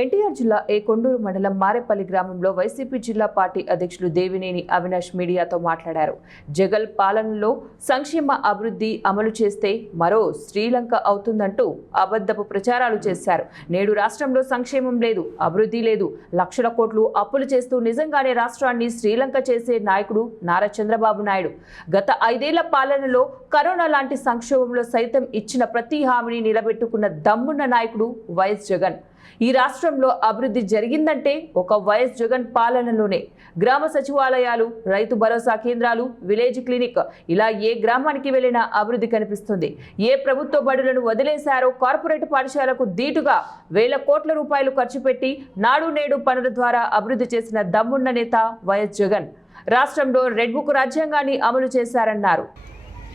ఎన్టీఆర్ జిల్లా కొండూరు మండలం మారేపల్లి గ్రామంలో వైసీపీ జిల్లా పార్టీ అధ్యక్షులు దేవినేని అవినాష్ మీడియాతో మాట్లాడారు. జగన్ పాలనలో సంక్షేమ అభివృద్ధి అమలు చేస్తే మరో శ్రీలంక అవుతుందంటూ అబద్ధపు ప్రచారాలు చేశారు. నేడు రాష్ట్రంలో సంక్షేమం లేదు, అభివృద్ధి లేదు, లక్షల కోట్లు అప్పులు చేస్తూ నిజంగానే రాష్ట్రాన్ని శ్రీలంక చేసే నాయకుడు నారా చంద్రబాబు నాయుడు. గత 5 ఏళ్ల పాలనలో కరోనా లాంటి సంక్షోభంలో సైతం ఇచ్చిన ప్రతి హామీని నిలబెట్టుకున్న దమ్మున్న నాయకుడు వైఎస్ జగన్. ఈ రాష్ట్రంలో అభివృద్ధి జరిగిందంటే ఒక వైఎస్ జగన్ పాలనలోనే. గ్రామ సచివాలయాలు, రైతు భరోసా కేంద్రాలు, విలేజ్ క్లినిక్, ఇలా ఏ గ్రామానికి వెళ్ళినా అభివృద్ధి కనిపిస్తుంది. ఏ ప్రభుత్వ బడులను వదిలేశారో కార్పొరేట్ పాఠశాలకు దీటుగా వేల కోట్ల రూపాయలు ఖర్చు పెట్టి నాడు నేడు పనుల ద్వారా అభివృద్ధి చేసిన దమ్మున్న నేత వైఎస్ జగన్. రాష్ట్రంలో రెడ్ బుక్ రాజ్యాంగాన్ని అమలు చేశారన్నారు.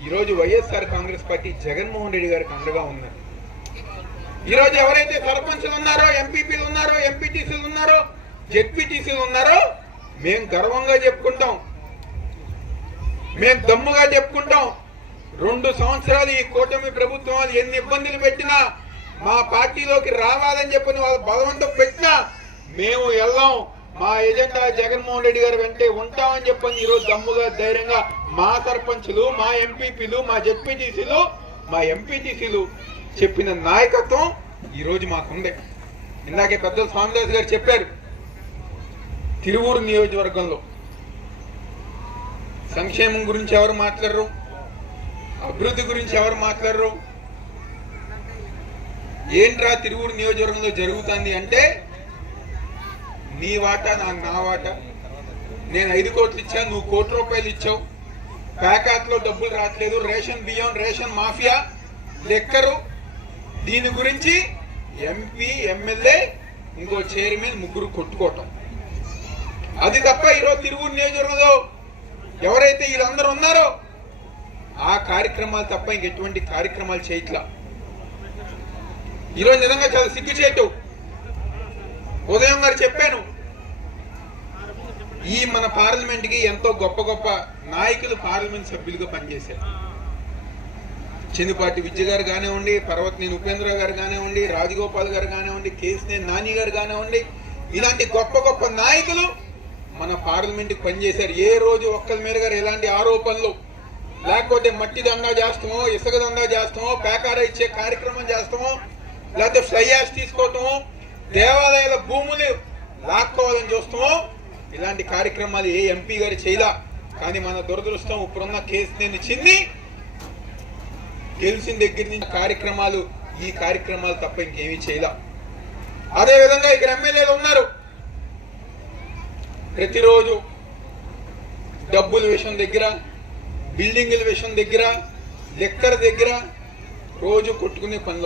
ఈరోజు వైఎస్ఆర్ కాంగ్రెస్ పార్టీ జగన్మోహన్ రెడ్డి గారికి అండగా ఉన్నారు. ఈరోజు ఎవరైతే సర్పంచ్లు ఉన్నారో, ఎంపీపీలు ఉన్నారో, ఎంపీటీసీలు ఉన్నారో, జెడ్పీటీసీలు ఉన్నారో మేము గర్వంగా చెప్పుకుంటాం, మేము దమ్ముగా చెప్పుకుంటాం. 2 సంవత్సరాలు ఈ కూటమి ప్రభుత్వం వాళ్ళు ఎన్ని ఇబ్బందులు పెట్టినా, మా పార్టీలోకి రావాలని చెప్పని వాళ్ళు బలవంతం పెట్టినా మేము వెళ్ళాం. మా ఎజెండా జగన్మోహన్ రెడ్డి గారు వెంటే ఉంటామని చెప్పని ఈరోజు దమ్ముగా ధైర్యంగా మా సర్పంచ్లు, మా ఎంపీపీలు, మా జెడ్పీటీసీలు, మా ఎంపీటీసీలు చెప్పిన నాయకత్వం ఈరోజు మాకుంది. ఇందాకే పెద్దలు స్వామిదాస్ గారు చెప్పారు, తిరువూరు నియోజకవర్గంలో సంక్షేమం గురించి ఎవరు మాట్లాడరు, అభివృద్ధి గురించి ఎవరు మాట్లాడరు. ఏంట్రా తిరువూరు నియోజకవర్గంలో జరుగుతుంది అంటే, నీ వాటా నా వాటా, నేను 5 కోట్లు ఇచ్చాను, నువ్వు 1 కోటి రూపాయలు ఇచ్చావు, ప్యాకాట్లో డబ్బులు రావట్లేదు, రేషన్ బియ్యం, రేషన్ మాఫియా, లెక్కరు. దీని గురించి ఎంపీ, ఎమ్మెల్యే, ఇంకో చైర్మన్ ముగ్గురు కొట్టుకోవటం. అది తప్ప ఈరోజు తిరువూరు నియోజకవర్గంలో ఎవరైతే వీళ్ళందరూ ఉన్నారో ఆ కార్యక్రమాలు తప్ప ఇంకెటువంటి కార్యక్రమాలు చేయట్లా. ఈరోజు నిజంగా చాలా సిగ్గుచేటు. ఉదయం గారు చెప్పాను, ఈ మన పార్లమెంట్కి ఎంతో గొప్ప గొప్ప నాయకులు పార్లమెంట్ సభ్యులుగా పనిచేశారు. చెన్నిపాటి విద్య గారు కానివ్వండి, పర్వతనేని ఉపేంద్ర గారు కానివ్వండి, రాజగోపాల్ గారు కానివ్వండి, కేసినేని నాని గారు కానివ్వండి, ఇలాంటి గొప్ప గొప్ప నాయకులు మన పార్లమెంట్కి పనిచేశారు. ఏ రోజు ఒక్కరి మీద గారు ఎలాంటి ఆరోపణలు, లేకపోతే మట్టి దందా చేస్తామో, ఇసుక దందా చేస్తామో, పేకార ఇచ్చే కార్యక్రమం చేస్తామో, లేకపోతే ఫ్లై యాష్ తీసుకోవటమో, దేవాలయాల భూములు లాక్కోవాలని చూస్తామో, ఇలాంటి కార్యక్రమాలు ఏ ఎంపీ గారు చేయలా. కానీ మన దురదృష్టం, ఇప్పుడున్న కేసినేని చిన్ని గెలిచిన దగ్గర నుంచి కార్యక్రమాలు, ఈ కార్యక్రమాలు తప్ప ఇంకేమీ చేయలే. అదేవిధంగా ఇక్కడ ఎమ్మెల్యేలు ఉన్నారు, ప్రతిరోజు డబ్బుల విషయం దగ్గర, బిల్డింగుల విషయం దగ్గర, లెక్కల దగ్గర రోజు కొట్టుకునే పనిలో